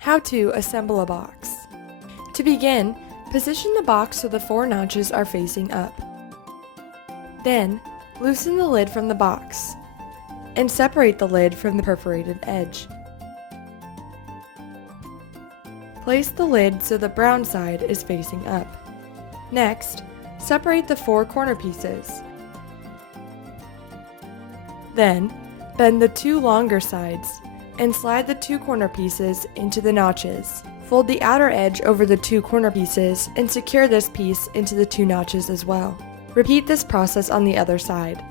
How to assemble a box. To begin, position the box so the 4 notches are facing up. Then, loosen the lid from the box and separate the lid from the perforated edge. Place the lid so the brown side is facing up. Next, separate the 4 corner pieces. Then, bend the 2 longer sides and slide the 2 corner pieces into the notches. Fold the outer edge over the 2 corner pieces and secure this piece into the 2 notches as well. Repeat this process on the other side.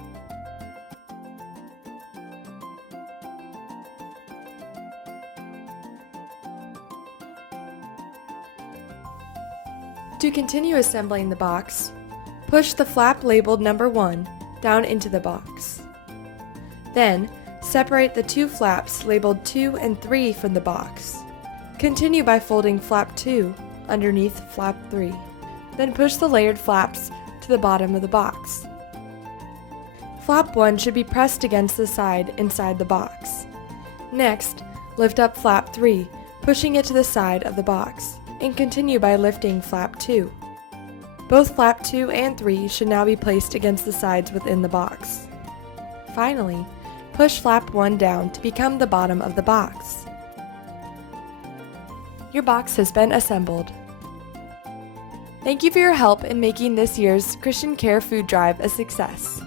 To continue assembling the box, push the flap labeled number 1 down into the box. Then, separate the 2 flaps labeled 2 and 3 from the box. Continue by folding flap 2 underneath flap 3. Then push the layered flaps to the bottom of the box. Flap 1 should be pressed against the side inside the box. Next, lift up flap 3, pushing it to the side of the box, and continue by lifting flap 2. Both flap 2 and 3 should now be placed against the sides within the box. Finally, push flap 1 down to become the bottom of the box. Your box has been assembled. Thank you for your help in making this year's Christian Care Food Drive a success.